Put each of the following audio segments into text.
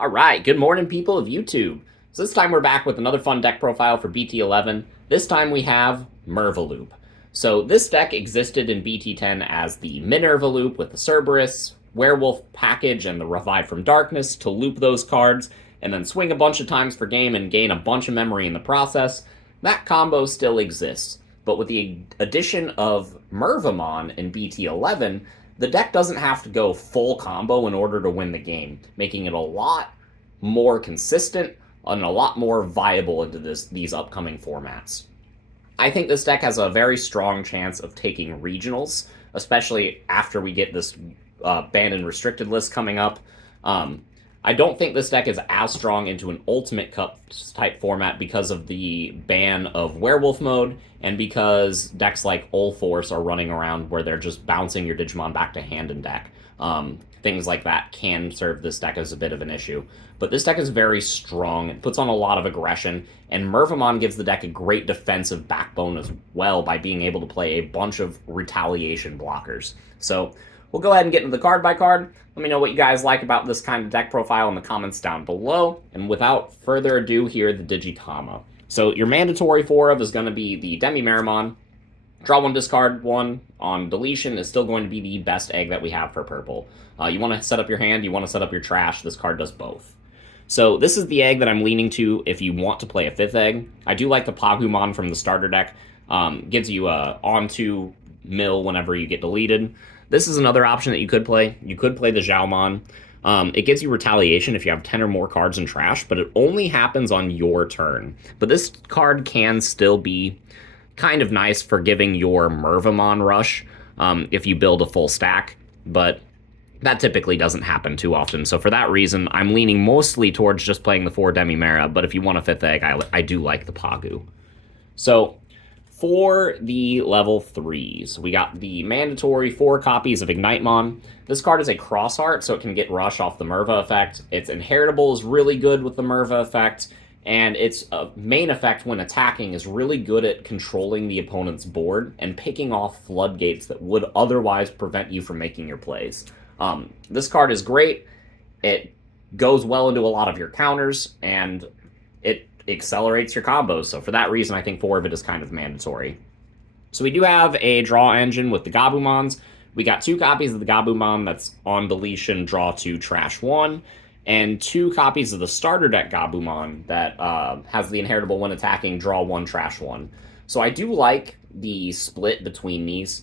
Alright, good morning people of YouTube. So this time we're back with another fun deck profile for BT11. This time we have Merva Loop. So this deck existed in BT10 as the Minerva Loop with the Cerberus, Werewolf package, and the Revive from Darkness to loop those cards, and then swing a bunch of times per game and gain a bunch of memory in the process. That combo still exists, but with the addition of Mervamon in BT11, the deck doesn't have to go full combo in order to win the game, making it a lot more consistent and a lot more viable into these upcoming formats. I think this deck has a very strong chance of taking regionals, especially after we get this banned and restricted list coming up. I don't think this deck is as strong into an Ultimate Cup type format because of the ban of Werewolf mode, and because decks like Ulforce are running around where they're just bouncing your Digimon back to hand and deck. Things like that can serve this deck as a bit of an issue. But this deck is very strong, it puts on a lot of aggression, and Mervamon gives the deck a great defensive backbone as well by being able to play a bunch of retaliation blockers. So we'll go ahead and get into the card by card. Let me know what you guys like about this kind of deck profile in the comments down below. And without further ado, here are the Digitama. So your mandatory 4 of is going to be the Mervamon. Draw 1, discard 1 on deletion is still going to be the best egg that we have for purple. You want to set up your hand, you want to set up your trash, this card does both. So this is the egg that I'm leaning to if you want to play a 5th egg. I do like the Pagumon from the starter deck. Gives you a on-2 mill whenever you get deleted. This is another option that you could play. You could play the Xiaomon. It gives you retaliation if you have 10 or more cards in trash, but it only happens on your turn. But this card can still be kind of nice for giving your Mervamon rush if you build a full stack, but that typically doesn't happen too often. So for that reason, I'm leaning mostly towards just playing the 4 Demimera, but if you want a 5th egg, I do like the Pagu. So for the level 3s, we got the mandatory 4 copies of Ignitemon. This card is a crossheart, so it can get rush off the Merva effect. Its inheritable is really good with the Merva effect, and its main effect when attacking is really good at controlling the opponent's board and picking off floodgates that would otherwise prevent you from making your plays. This card is great. It goes well into a lot of your counters, and it accelerates your combos. So for that reason, I think 4 of it is kind of mandatory. So we do have a draw engine with the Gabumons. We got 2 copies of the Gabumon that's on deletion, draw 2, trash 1, and 2 copies of the starter deck Gabumon that has the inheritable when attacking, draw 1, trash 1. So I do like the split between these.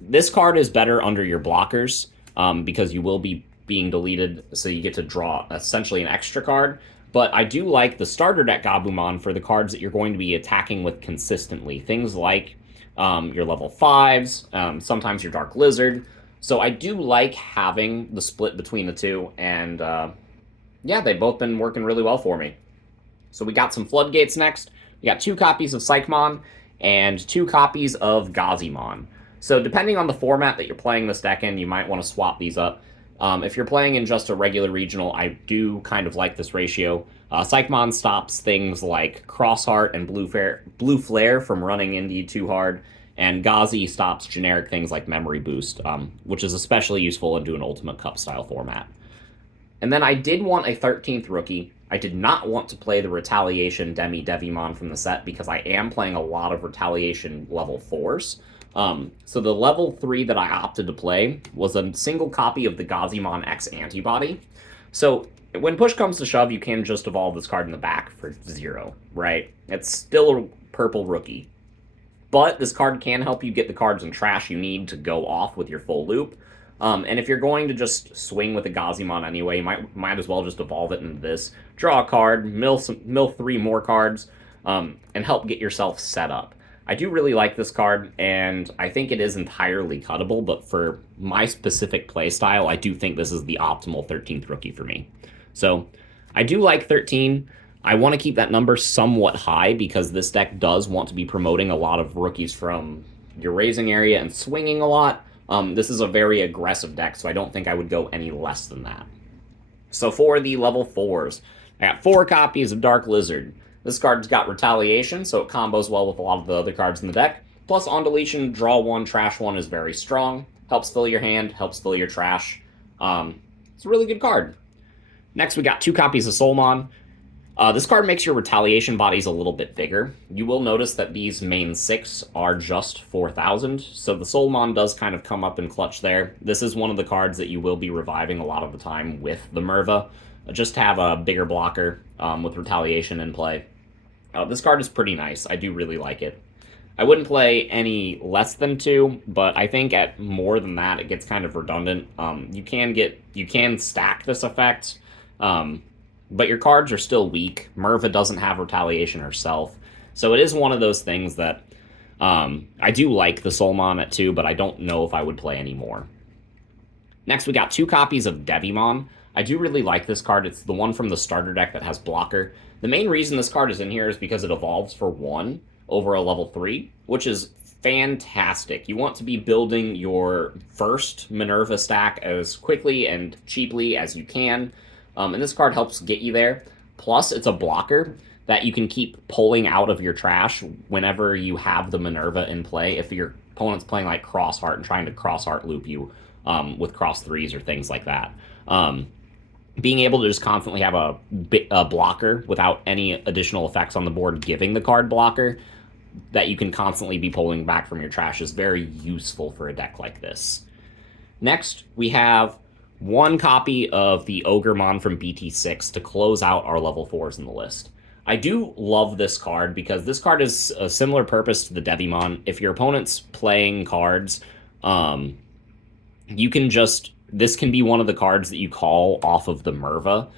This card is better under your blockers because you will be being deleted, so you get to draw essentially an extra card. But I do like the starter deck Gabumon for the cards that you're going to be attacking with consistently. Things like your level 5s, sometimes your Dark Lizard. So I do like having the split between the two, and yeah, they've both been working really well for me. So we got some Floodgates next. We got 2 copies of Psychmon and 2 copies of Gazimon. So depending on the format that you're playing this deck in, you might want to swap these up. If you're playing in just a regular regional, I do kind of like this ratio. Psychmon stops things like Crossheart and Blue Flare from running into you too hard, and Gazi stops generic things like Memory Boost, which is especially useful into an Ultimate Cup style format. And then I did want a 13th rookie. I did not want to play the Retaliation Devimon from the set because I am playing a lot of Retaliation level 4s. So the level 3 that I opted to play was a single copy of the Gazimon X Antibody. So when push comes to shove, you can just evolve this card in the back for 0, right? It's still a purple rookie. But this card can help you get the cards in trash you need to go off with your full loop. And if you're going to just swing with a Gazimon anyway, you might as well just evolve it into this. Draw a card, mill 3 more cards, and help get yourself set up. I do really like this card, and I think it is entirely cuttable, but for my specific playstyle, I do think this is the optimal 13th rookie for me. So I do like 13. I want to keep that number somewhat high because this deck does want to be promoting a lot of rookies from your raising area and swinging a lot. This is a very aggressive deck, so I don't think I would go any less than that. So for the level 4s, I got 4 copies of Dark Lizard. This card's got Retaliation, so it combos well with a lot of the other cards in the deck. Plus, on deletion, draw 1, trash 1 is very strong. Helps fill your hand, helps fill your trash. It's a really good card. Next, we got 2 copies of Soulmon. This card makes your retaliation bodies a little bit bigger. You will notice that these main 6 are just 4,000, so the Soulmon does kind of come up in clutch there. This is one of the cards that you will be reviving a lot of the time with the Merva, just to have a bigger blocker with retaliation in play. This card is pretty nice. I do really like it. I wouldn't play any less than 2, but I think at more than that, it gets kind of redundant. You can stack this effect, but your cards are still weak. Merva doesn't have retaliation herself, so it is one of those things that I do like the Soulmon at 2, but I don't know if I would play any more. Next, we got 2 copies of Devimon. I do really like this card. It's the one from the starter deck that has blocker. The main reason this card is in here is because it evolves for 1 over a level 3, which is fantastic. You want to be building your first Minerva stack as quickly and cheaply as you can, and this card helps get you there. Plus, it's a blocker that you can keep pulling out of your trash whenever you have the Minerva in play. If your opponent's playing like Crossheart and trying to Crossheart loop you with cross 3s or things like that. Being able to just constantly have a blocker without any additional effects on the board giving the card blocker that you can constantly be pulling back from your trash is very useful for a deck like this. Next, we have 1 copy of the Ogremon from BT6 to close out our level 4s in the list. I do love this card because this card is a similar purpose to the Devimon. If your opponent's playing cards, you can just... This can be one of the cards that you call off of the Merva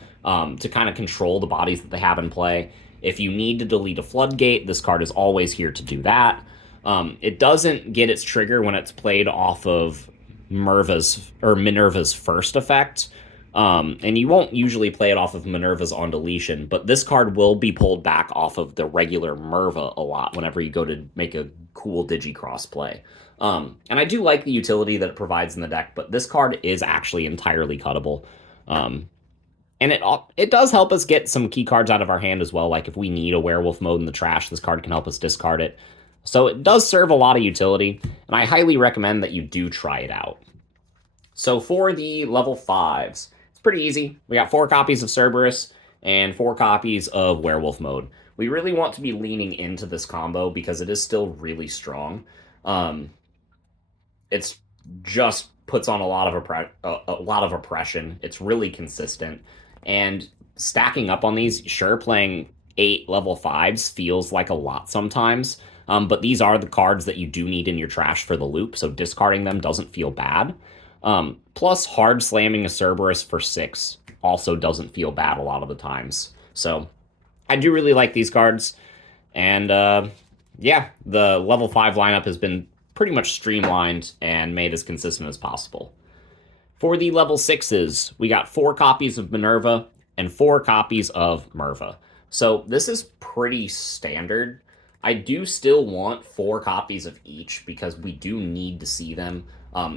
to kind of control the bodies that they have in play. If you need to delete a floodgate, this card is always here to do that. It doesn't get its trigger when it's played off of Minerva's first effect. And you won't usually play it off of Minerva's on deletion, but this card will be pulled back off of the regular Merva a lot whenever you go to make a cool Digicross play. And I do like the utility that it provides in the deck, but this card is actually entirely cuttable. And it does help us get some key cards out of our hand as well. Like if we need a werewolf mode in the trash, this card can help us discard it. So it does serve a lot of utility, and I highly recommend that you do try it out. So for the level 5s, it's pretty easy. We got 4 copies of Cerberus and 4 copies of werewolf mode. We really want to be leaning into this combo because it is still really strong. It's just puts on a lot of oppression. It's really consistent. And stacking up on these, sure, playing 8 level 5s feels like a lot sometimes, but these are the cards that you do need in your trash for the loop, so discarding them doesn't feel bad. Plus, hard slamming a Cerberus for 6 also doesn't feel bad a lot of the times. So I do really like these cards, and yeah, the level 5 lineup has been pretty much streamlined and made as consistent as possible. For the level 6s, we got 4 copies of Minerva and 4 copies of Merva. So this is pretty standard. I do still want 4 copies of each because we do need to see them.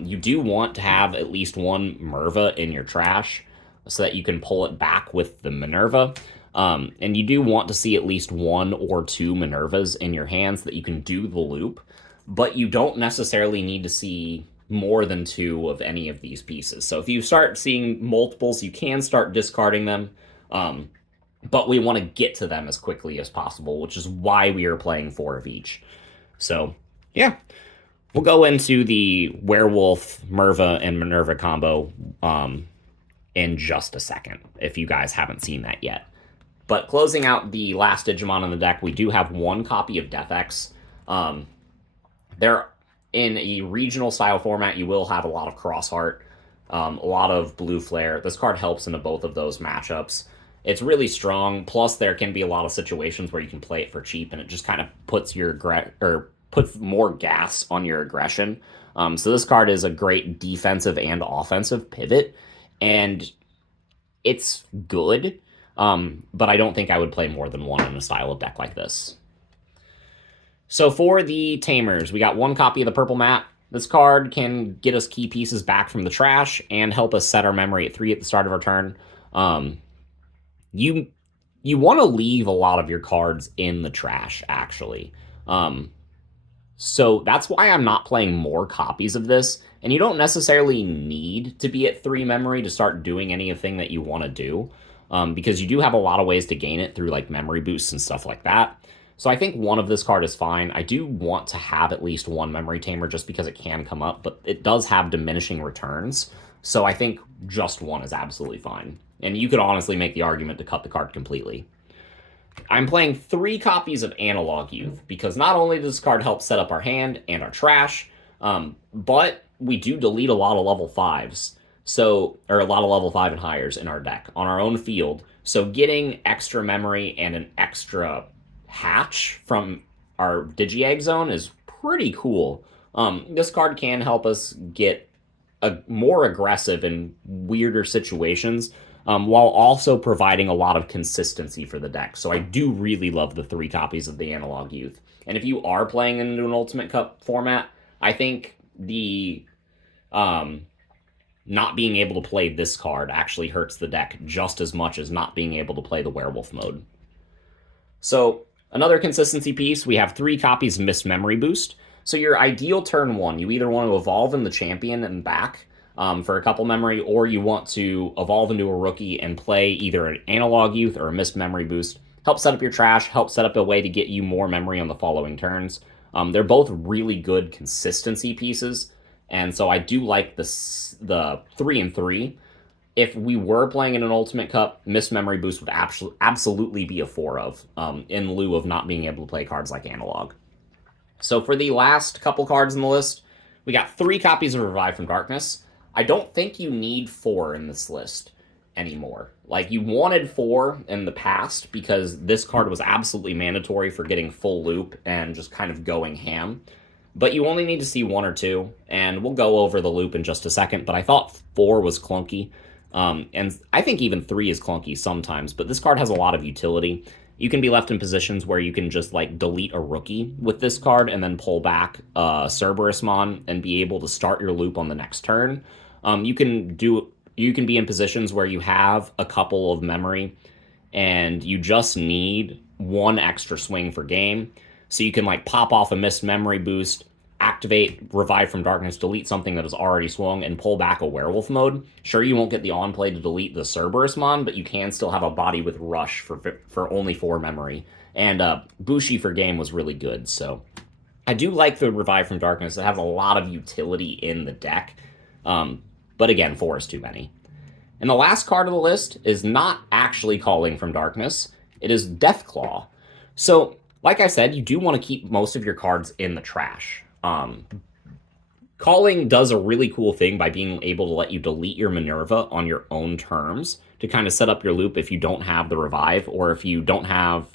You do want to have at least 1 Merva in your trash so that you can pull it back with the Minerva. And you do want to see at least 1 or 2 Minervas in your hands so that you can do the loop. But you don't necessarily need to see more than 2 of any of these pieces. So if you start seeing multiples, you can start discarding them. But we want to get to them as quickly as possible, which is why we are playing 4 of each. So, yeah. We'll go into the Werewolf, Merva, and Minerva combo in just a second, if you guys haven't seen that yet. But closing out the last Digimon on the deck, we do have 1 copy of DeathX. They're in a regional style format. You will have a lot of Crossheart, a lot of Blue Flare. This card helps into both of those matchups. It's really strong. Plus, there can be a lot of situations where you can play it for cheap, and it just kind of puts puts more gas on your aggression. So this card is a great defensive and offensive pivot, and it's good. But I don't think I would play more than 1 in a style of deck like this. So for the Tamers, we got 1 copy of the Purple Map. This card can get us key pieces back from the trash and help us set our memory at 3 at the start of our turn. You want to leave a lot of your cards in the trash, actually. So that's why I'm not playing more copies of this. And you don't necessarily need to be at 3 memory to start doing anything that you want to do, because you do have a lot of ways to gain it through like memory boosts and stuff like that. So I think 1 of this card is fine. I do want to have at least 1 memory tamer just because it can come up, but it does have diminishing returns. So I think just 1 is absolutely fine. And you could honestly make the argument to cut the card completely. I'm playing 3 copies of Analog Youth because not only does this card help set up our hand and our trash, but we do delete a lot of level 5s. So, or a lot of level 5 and higher in our deck on our own field. So getting extra memory and an extra hatch from our Digi-Egg zone is pretty cool. This card can help us get more aggressive in weirder situations, while also providing a lot of consistency for the deck. So I do really love the 3 copies of the Analog Youth. And if you are playing into an Ultimate Cup format, I think the not being able to play this card actually hurts the deck just as much as not being able to play the Werewolf mode. So another consistency piece, we have 3 copies of Missed Memory Boost. So your ideal turn 1, you either want to evolve in the champion and back for a couple memory, or you want to evolve into a rookie and play either an Analog Youth or a Missed Memory Boost. Help set up your trash, help set up a way to get you more memory on the following turns. They're both really good consistency pieces, and so I do like the 3 and 3. If we were playing in an Ultimate Cup, Missed Memory Boost would absolutely be a 4 of, in lieu of not being able to play cards like Analog. So for the last couple cards in the list, we got 3 copies of Revive from Darkness. I don't think you need 4 in this list anymore. Like, you wanted 4 in the past because this card was absolutely mandatory for getting full loop and just kind of going ham. But you only need to see 1 or 2, and we'll go over the loop in just a second, but I thought 4 was clunky. And I think even 3 is clunky sometimes, but this card has a lot of utility. You can be left in positions where you can just like delete a rookie with this card and then pull back Cerberusmon and be able to start your loop on the next turn. You can be in positions where you have a couple of memory and you just need 1 extra swing for game. So you can like pop off a Missed Memory Boost, activate Revive from Darkness, delete something that is already swung, and pull back a Werewolf mode. Sure, you won't get the on-play to delete the Cerberusmon, but you can still have a body with Rush for only 4 memory. And Bushi for game was really good, so I do like the Revive from Darkness. It has a lot of utility in the deck, but again, 4 is too many. And the last card of the list is not actually Calling from Darkness. It is Deathclaw. So, like I said, you do want to keep most of your cards in the trash. Calling does a really cool thing by being able to let you delete your Minerva on your own terms to kind of set up your loop if you don't have the Revive, or if you don't have,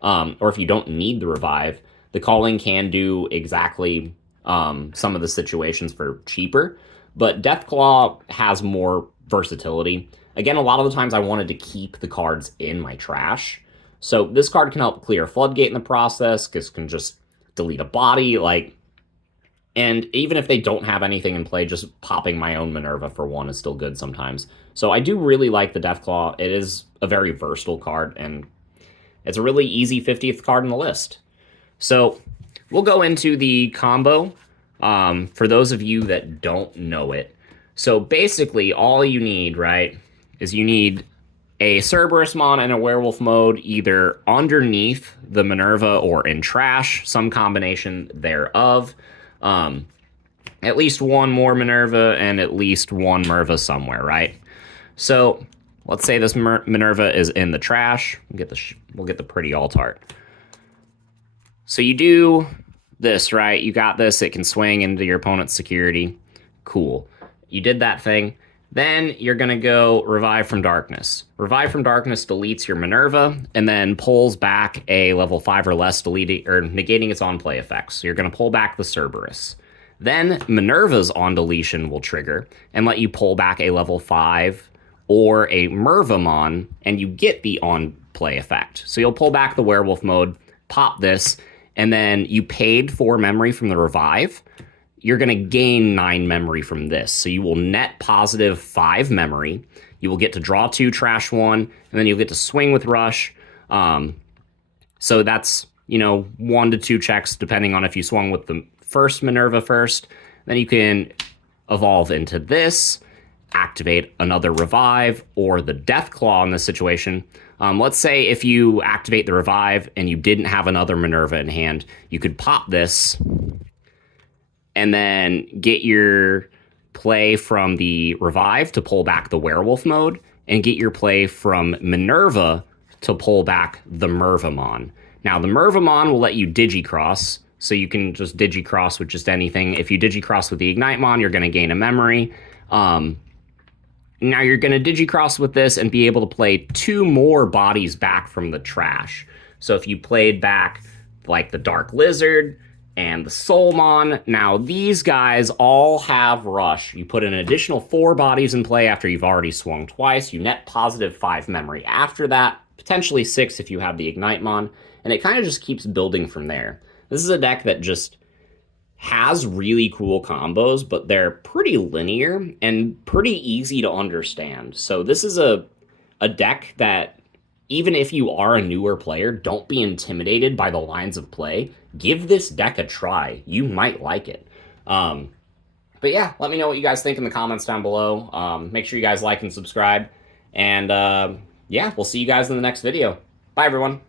or if you don't need the Revive. The Calling can do exactly some of the situations for cheaper, but Deathclaw has more versatility. Again, a lot of the times I wanted to keep the cards in my trash. So this card can help clear Floodgate in the process, because it can just delete a body, and even if they don't have anything in play, just popping my own Minerva for 1 is still good sometimes. So I do really like the Deathclaw. It is a very versatile card, and it's a really easy 50th card in the list. So we'll go into the combo for those of you that don't know it. So basically, all you need, right, is you need a Cerberusmon and a Werewolf mode either underneath the Minerva or in trash, some combination thereof. At least 1 more Minerva and at least 1 Merva somewhere, right? So let's say this Minerva is in the trash. We'll get the pretty alt art. So you do this, right? You got this. It can swing into your opponent's security. Cool. You did that thing. Then you're going to go Revive from Darkness. Revive from Darkness deletes your Minerva and then pulls back a level 5 or less, deleting or negating its on-play effects. So you're going to pull back the Cerberus. Then Minerva's on deletion will trigger and let you pull back a level 5 or a Mervamon, and you get the on-play effect. So you'll pull back the Werewolf mode, pop this, and then you paid 4 memory from the Revive. You're going to gain 9 memory from this. So you will net positive 5 memory. You will get to draw 2, trash 1, and then you'll get to swing with Rush. So that's you know, 1 to 2 checks, depending on if you swung with the first Minerva first. Then you can evolve into this, activate another Revive, or the Death Claw in this situation. Let's say if you activate the Revive and you didn't have another Minerva in hand, you could pop this and then get your play from the Revive to pull back the Werewolf mode, and get your play from Minerva to pull back the Mervamon. Now, the Mervamon will let you Digicross, so you can just Digicross with just anything. If you Digicross with the Ignitemon, you're going to gain a memory. Now you're going to Digicross with this and be able to play 2 more bodies back from the trash. So if you played back like the Dark Lizard and the Soulmon, now these guys all have Rush. You put an additional 4 bodies in play after you've already swung twice. You net positive 5 memory after that, potentially 6 if you have the Ignitemon, and it kind of just keeps building from there. This is a deck that just has really cool combos, but they're pretty linear and pretty easy to understand. So this is a deck that, even if you are a newer player, don't be intimidated by the lines of play. Give this deck a try. You might like it. But yeah, let me know what you guys think in the comments down below. Make sure you guys like and subscribe. And yeah, we'll see you guys in the next video. Bye, everyone.